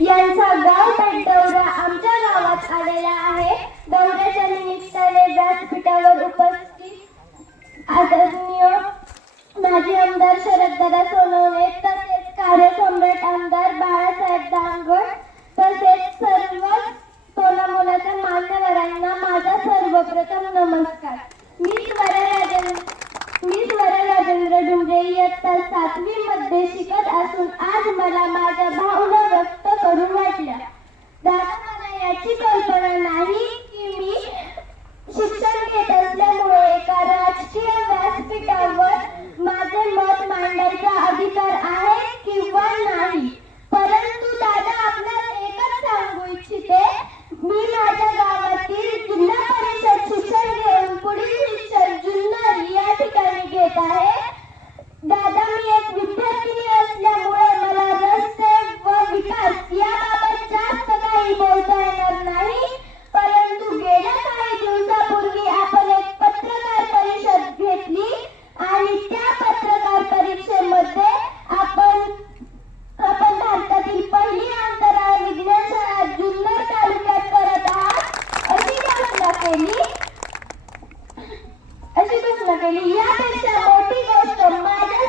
यांचा गाव भेट दौरा आमच्या गावात आलेला आहे. दौऱ्याच्या निमित्ताने व्यासपीठावर उपस्थित आदरणीय माजी आमदार शरददादा सोनवणे तसेच कार्यसम्राट आमदार बाळासाहेब दांगड तसेच सर्व तोलामोलाच्या मान्यवरांना माझा सर्वप्रथम नमस्कार मी स्वरा राजेंद्र मी स्वरा इयत्ता सातवी मध्ये शिकत असून आज मला माझ्या भावना व्यक्त करून वाटल्या. दादा मला याची कल्पना नाही की मी शिक्षण घेत असल्यामुळे एका राजकीय व्यासपीठावर अशी घोषणा केली यापेक्षा मोठी गोष्ट माझ्यासारख्या